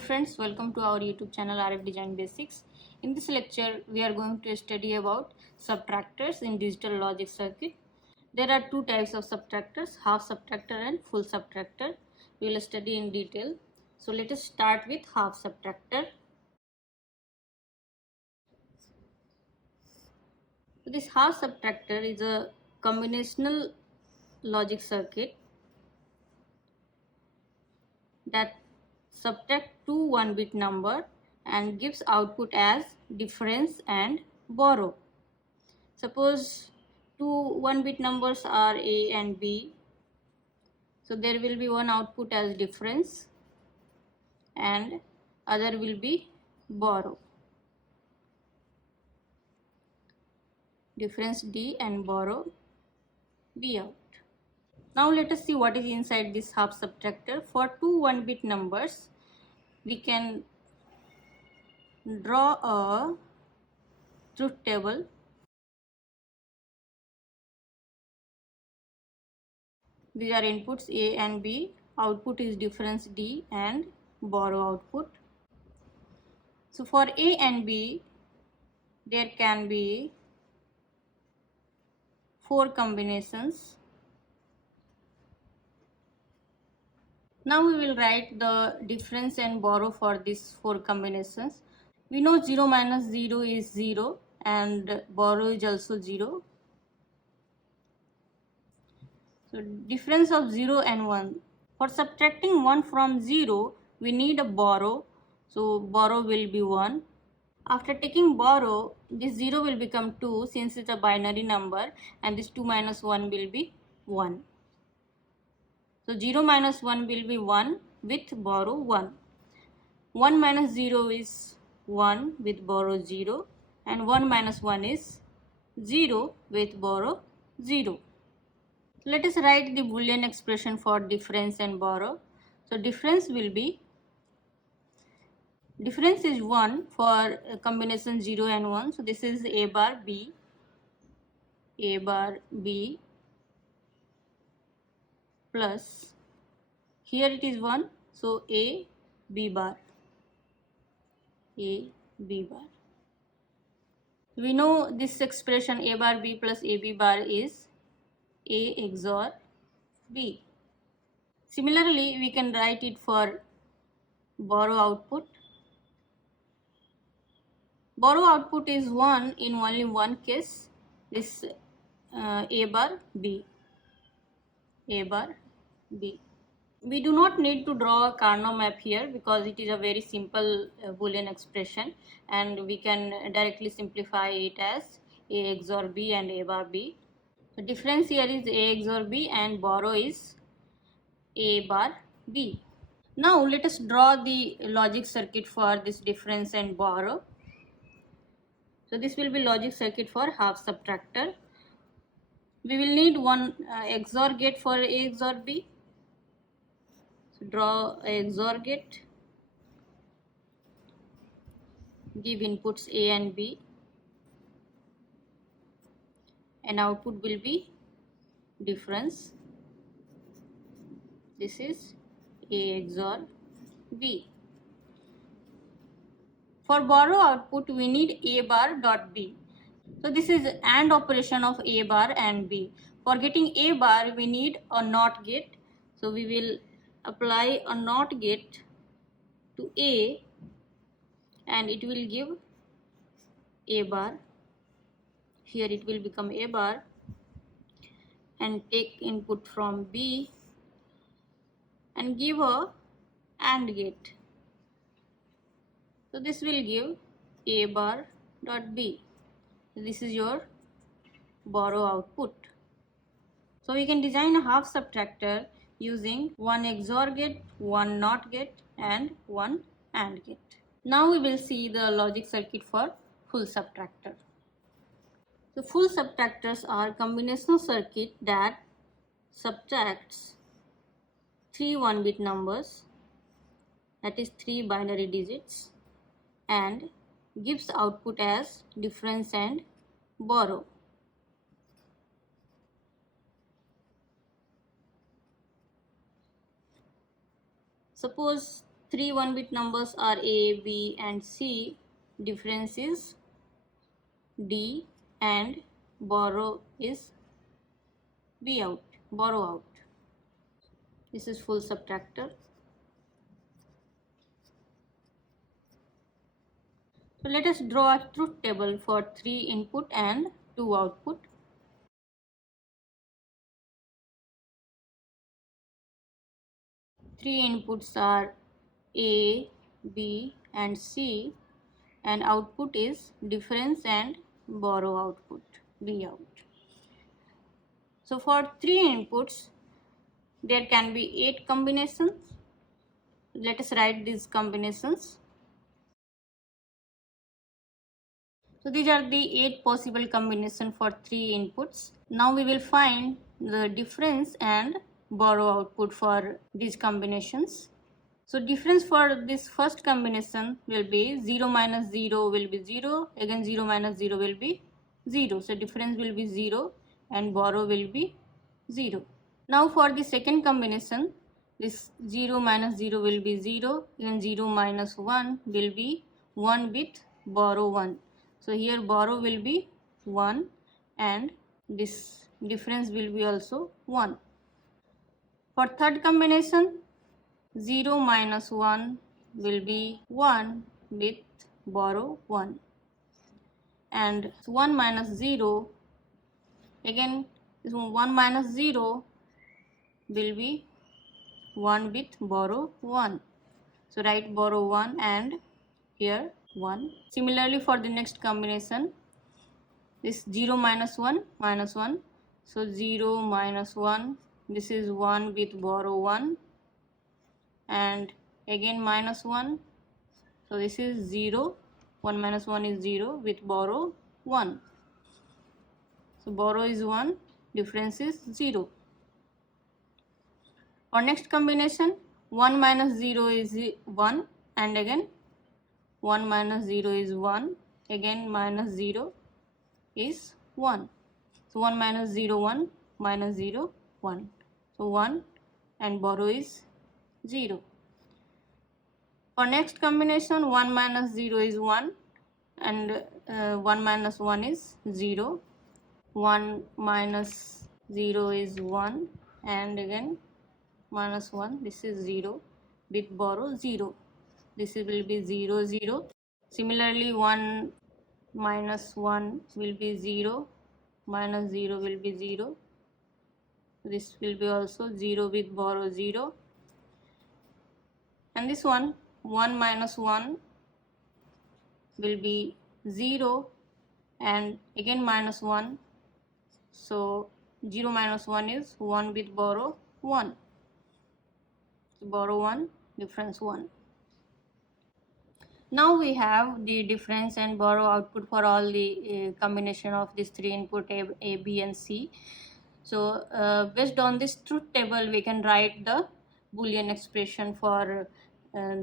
friends, welcome to our YouTube channel RF Design Basics. In this lecture, we are going to study about subtractors in digital logic circuit. There are two types of subtractors, half subtractor and full subtractor. We will study in detail. So let us start with half subtractor. So this half subtractor is a combinational logic circuit that subtract two 1-bit number and gives output as difference and borrow. Suppose two 1-bit numbers are A and B, so there will be one output as difference and other will be borrow. Difference D and borrow B out. Now let us see what is inside this half subtractor. For two 1-bit numbers, we can draw a truth table. These are inputs A and B, output is difference D and borrow output. So for A and B, there can be 4 combinations. Now we will write the difference and borrow for these 4 combinations. We know 0 minus 0 is 0 and borrow is also 0. So difference of 0 and 1. For subtracting 1 from 0, we need a borrow. So borrow will be 1. After taking borrow, this 0 will become 2 since it's a binary number, and this 2 minus 1 will be 1. So 0 minus 1 will be 1 with borrow 1. 1 minus 0 is 1 with borrow 0, and 1 minus 1 is 0 with borrow 0. Let us write the Boolean expression for difference and borrow. So difference will be, difference is 1 for combination 0 and 1. So this is A bar B plus, here it is 1, so A B bar. We know this expression A bar B plus A B bar is A XOR B. Similarly, we can write it for borrow output. Borrow output is 1 in only one case, this A bar B. We do not need to draw a Carnot map here because it is a very simple Boolean expression, and we can directly simplify it as A XOR B and A bar B. The difference here is A XOR B and borrow is A bar B. Now let us draw the logic circuit for this difference and borrow. So this will be logic circuit for half subtractor. We will need one XOR gate for A XOR B. So draw a XOR gate. Give inputs A and B. And output will be difference. This is A XOR B. For borrow output, we need A bar dot B. So this is AND operation of A bar and B. For getting A bar, we need a NOT gate. So we will apply a NOT gate to A and it will give A bar. Here it will become A bar, and take input from B and give a AND gate. So this will give A bar dot B. This is your borrow output. So we can design a half subtractor using one XOR gate, one NOT gate and one AND gate. Now we will see the logic circuit for full subtractor. So full subtractors are combinational circuit that subtracts 3 1-bit numbers, that is 3 binary digits, and gives output as difference and borrow. Suppose three 1-bit numbers are A, B and C. Difference is D and borrow is B out, borrow out. This is full subtractor. So let us draw a truth table for 3 input and 2 output. Three inputs are A, B and C, and output is difference and borrow output, B out. So for 3 inputs, there can be 8 combinations. Let us write these combinations. So these are the 8 possible combinations for 3 inputs. Now we will find the difference and borrow output for these combinations. So difference for this first combination will be 0 minus 0 will be 0, again 0 minus 0 will be 0. So difference will be 0 and borrow will be 0. Now for the second combination, this 0 minus 0 will be 0, and 0 minus 1 will be 1 with borrow 1. So here borrow will be 1 and this difference will be also 1. For third combination, 0 minus 1 will be 1 with borrow 1, and 1 minus 0, again this 1 minus 0 will be 1 with borrow 1. So write borrow 1 and here 1. Similarly for the next combination, this 0 minus 1 minus 1. So 0 minus 1, this is 1 with borrow 1 and again minus 1. So this is 0. 1 minus 1 is 0 with borrow 1. So borrow is 1, difference is 0. For next combination, 1 minus 0 is 1 and again 1 minus 0 is 1, again minus 0 is 1. So 1 minus 0 1 minus 0 1. So 1 and borrow is 0. For next combination, 1 minus 0 is 1 and 1 minus 1 is 0. 1 minus 0 is 1 and again minus 1, this is 0 with borrow 0. This will be 0 0. Similarly 1 minus 1 will be 0, minus 0 will be 0. This will be also 0 with borrow 0. And this one, 1 minus 1 will be 0 and again minus 1. So 0 minus 1 is 1 with borrow 1. So borrow 1, difference 1. Now we have the difference and borrow output for all the combination of these 3 input A, B and C. So based on this truth table, we can write the Boolean expression for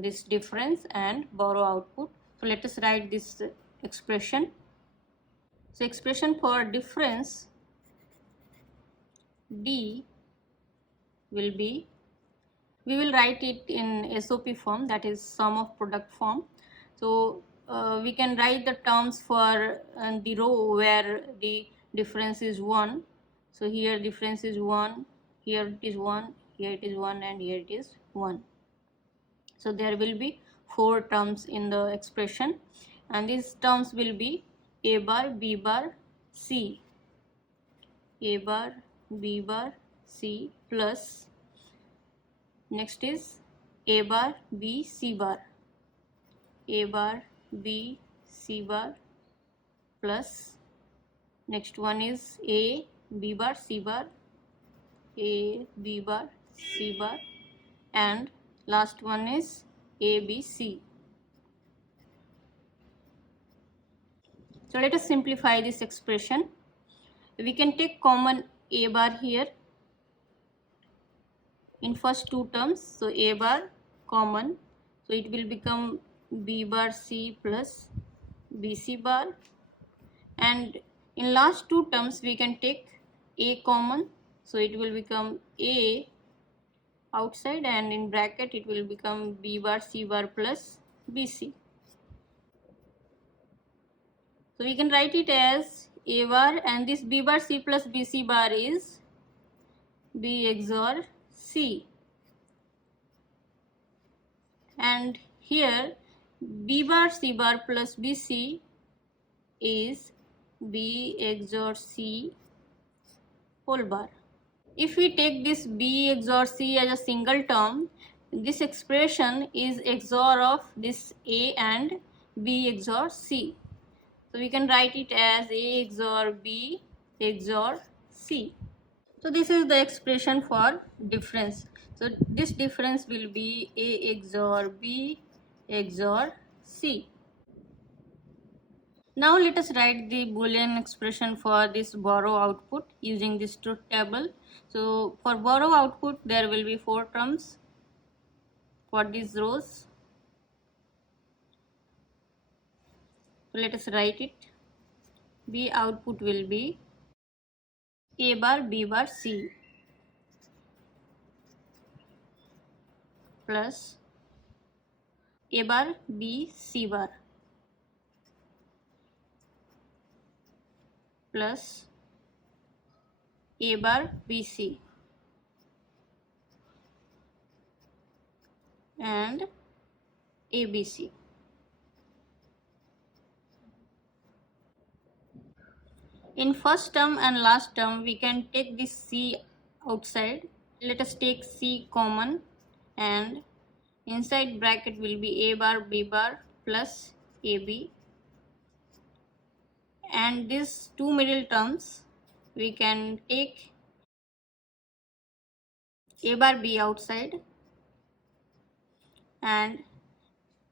this difference and borrow output. So let us write this expression. So expression for difference D will be, we will write it in SOP form, that is sum of product form. So we can write the terms for the row where the difference is 1. So here difference is 1, here it is 1, here it is 1 and here it is 1. So there will be 4 terms in the expression and these terms will be A bar, B bar, C. A bar, B bar, C plus next is A bar, B, C bar. A bar, B, C bar plus next one is A, B bar, C bar, A, B bar, C bar and last one is A, B, C. So let us simplify this expression. We can take common A bar here in first 2 terms. So A bar common, so it will become B bar C plus BC bar, and in last 2 terms we can take A common, so it will become A outside, and in bracket it will become b bar c bar plus bc. So we can write it as a bar, and this b bar c plus bc bar is b XOR c, and here b bar c bar plus bc is b XOR c whole bar. If we take this b XOR c as a single term, this expression is XOR of this a and b XOR c. So we can write it as a XOR b XOR c. So this is the expression for difference. So this difference will be a XOR b XOR c. Now let us write the Boolean expression for this borrow output using this truth table. So for borrow output there will be 4 terms for these rows. So let us write it. B output will be a bar b bar c plus a bar b c bar plus a bar bc and abc. In first term and last term we can take this c outside. Let us take c common, and inside bracket will be a bar b bar plus ab, and these two middle terms we can take a bar b outside, and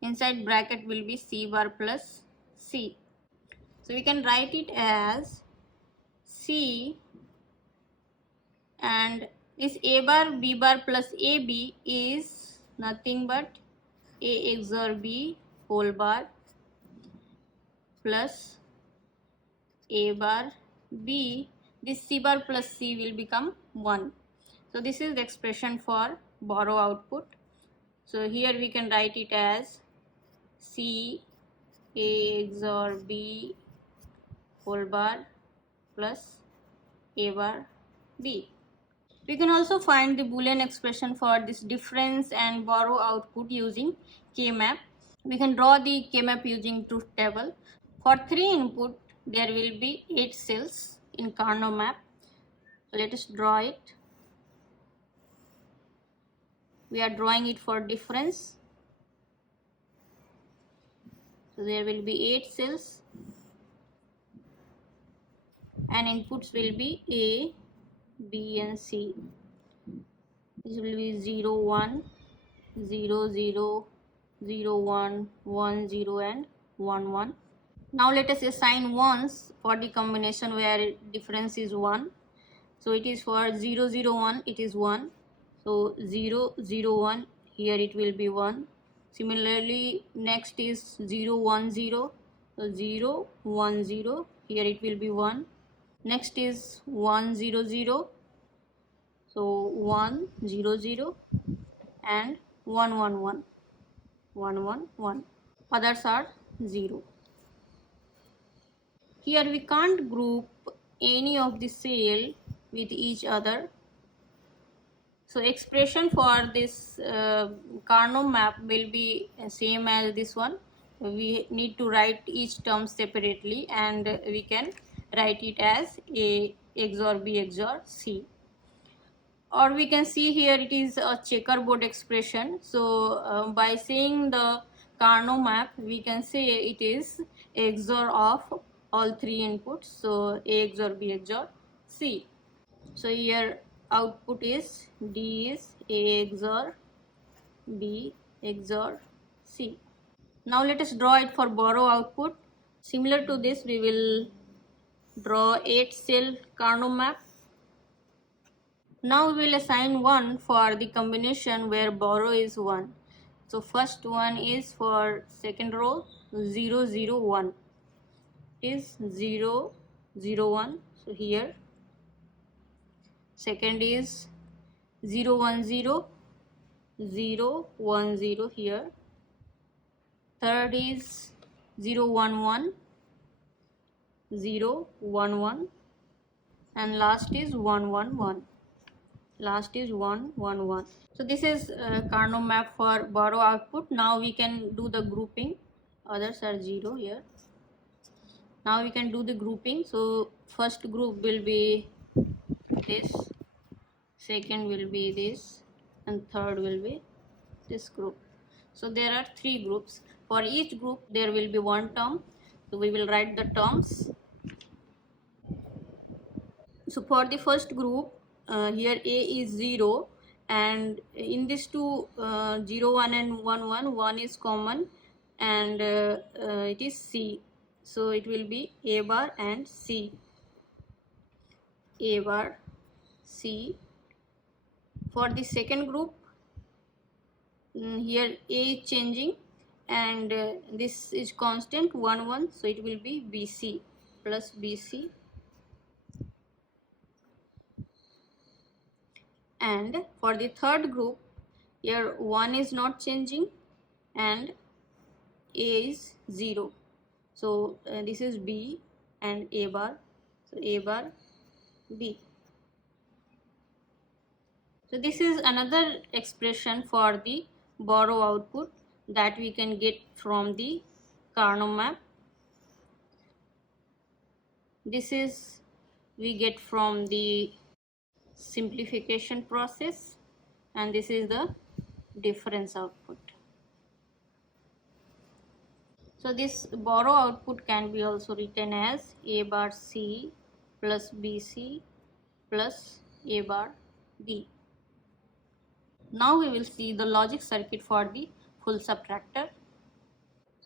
inside bracket will be c bar plus c. So we can write it as c, and this a bar b bar plus ab is nothing but a XOR b whole bar plus a bar b. This c bar plus c will become 1. So this is the expression for borrow output. So here we can write it as c a XOR b whole bar plus a bar b. We can also find the Boolean expression for this difference and borrow output using K-map. We can draw the K-map using truth table. For 3 input there will be 8 cells in Carnot map. So let us draw it. We are drawing it for difference. So there will be 8 cells, and inputs will be A, B and C. This will be 0, 1, 0, 0, 0, 1, 1, 0 and 1, 1. Now let us assign ones for the combination where difference is 1. So it is for 0, 0, 1, it is 1. So 0, 0, 1, here it will be 1. Similarly, next is 0, 1, 0. So 0, 1, 0, here it will be 1. Next is 1, 0, 0. So 1, 0, 0 and 1, 1, 1. 1, 1, 1. Others are 0. Here we can't group any of the cell with each other. So expression for this Carnot map will be same as this one. We need to write each term separately, and we can write it as A XOR B XOR C. Or we can see here it is a checkerboard expression. So by saying the Carnot map, we can say it is XOR of all 3 inputs. So A XOR B XOR C. So here output is D is A XOR B XOR C. Now let us draw it for borrow output. Similar to this, we will draw 8 cell Carnot map. Now we will assign 1 for the combination where borrow is 1. So first one is for second row 0, 0, 1. It is 0, 0, 1. So here second is 0, 1, 0. 0 1 0 here, third is 0 1 1 0 1 1, and last is 1 1 1, last is 1 1 1. So this is Carnot map for borrow output. Now we can do the grouping. Others are 0 here. Now we can do the grouping. So first group will be this, second will be this, and third will be this group. So there are 3 groups. For each group there will be one term. So we will write the terms. So for the first group, here A is 0, and in this two 0 1 and 1 1, 1 is common, and it is C. So it will be A bar and C. A bar C. For the second group, here A is changing, and this is constant 1 1, so it will be BC plus BC. And for the third group, here 1 is not changing and A is 0. So this is B and A bar. So A bar B. So this is another expression for the borrow output that we can get from the Carnot map. This is we get from the simplification process, and this is the difference output. So this borrow output can be also written as A bar C plus BC plus A bar B. Now we will see the logic circuit for the full subtractor.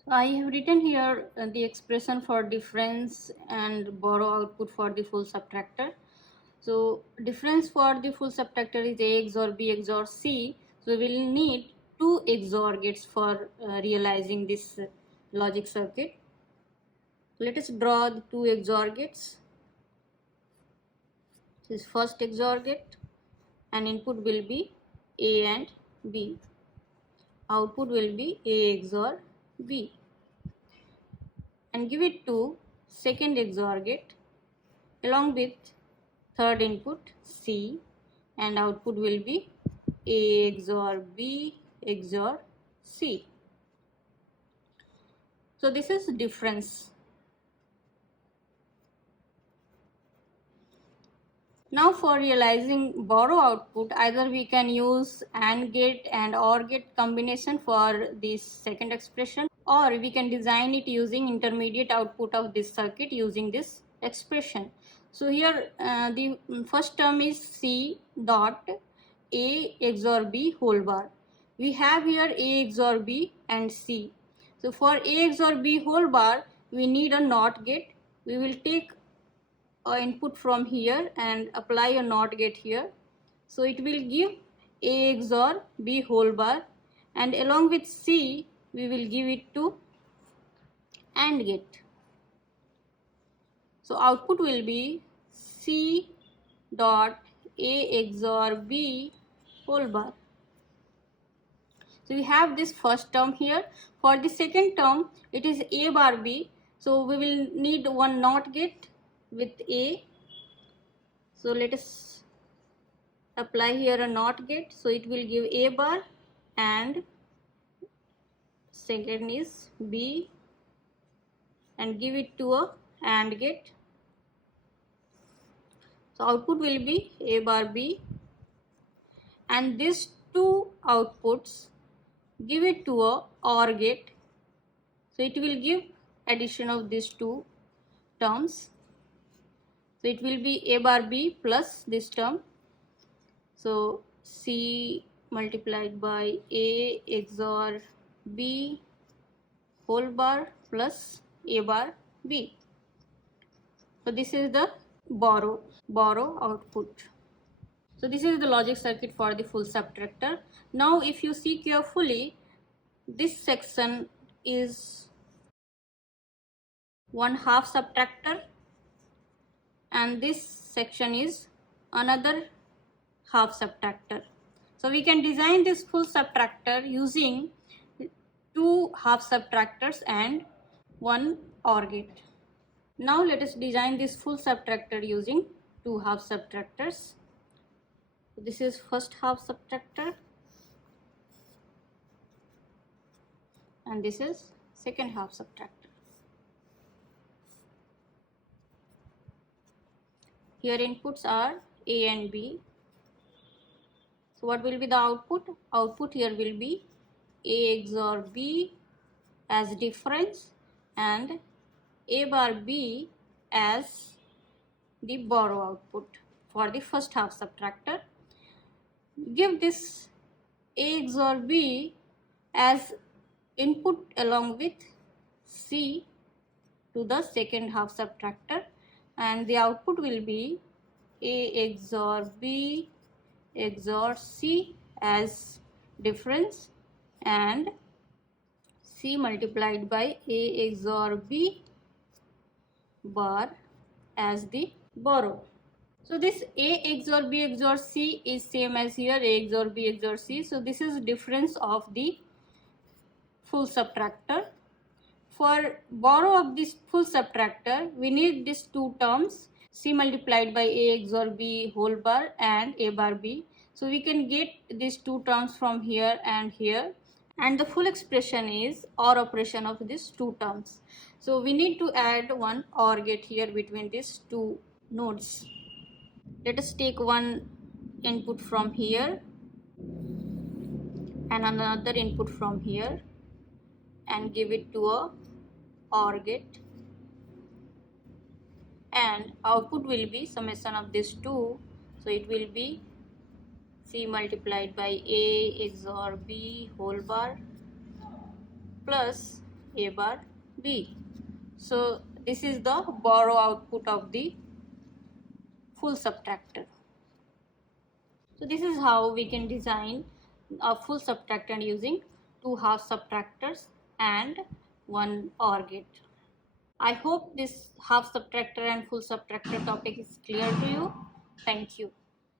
I have written here the expression for difference and borrow output for the full subtractor. So difference for the full subtractor is A XOR B XOR C. So we will need 2 XOR gates for realizing this logic circuit. Let us draw the 2 XOR gates. This is first XOR gate, and input will be A and B. Output will be A XOR B. And give it to second XOR gate along with third input C, and output will be A XOR B XOR C. So this is difference. Now for realizing borrow output, either we can use AND gate and OR gate combination for this second expression, or we can design it using intermediate output of this circuit using this expression. So here the first term is C dot A XOR B whole bar. We have here A XOR B and C. So for A XOR B whole bar, we need a NOT gate. We will take input from here and apply a NOT gate here. So it will give A XOR B whole bar, and along with C we will give it to AND gate. So output will be C dot A XOR B whole bar. So we have this first term here. For the second term, it is A bar B. So we will need one NOT gate with A. So let us apply here a NOT gate. So it will give A bar, and second is B, and give it to a AND gate. So output will be A bar B, and these two outputs give it to a OR gate. So it will give addition of these two terms. So it will be A bar B plus this term. So C multiplied by A XOR B whole bar plus A bar B. So this is the borrow output. So this is the logic circuit for the full subtractor. Now if you see carefully, this section is 1/2 subtractor, and this section is another half subtractor. So we can design this full subtractor using 2 half subtractors and 1 OR gate. Now let us design this full subtractor using 2 half subtractors. This is first half subtractor and this is second half subtractor. Here inputs are A and B. So what will be the output? Output here will be A XOR B as difference and A bar B as the borrow output for the first half subtractor. Give this A XOR B as input along with C to the second half subtractor, and the output will be A XOR B XOR C as difference and C multiplied by A XOR B bar as the borrow. So this A XOR B XOR C is same as here A XOR B XOR C. So this is difference of the full subtractor. For borrow of this full subtractor, we need these two terms, C multiplied by A XOR B whole bar and A bar B. So we can get these two terms from here and here, and the full expression is OR operation of these two terms. So we need to add one OR gate here between these two nodes. Let us take one input from here and another input from here and give it to a OR gate, and output will be summation of these two. So it will be C multiplied by A XOR B whole bar plus A bar B. So this is the borrow output of the full subtractor. So this is how we can design a full subtractor using 2 half subtractors and 1 OR gate. I hope this half subtractor and full subtractor topic is clear to you. Thank you.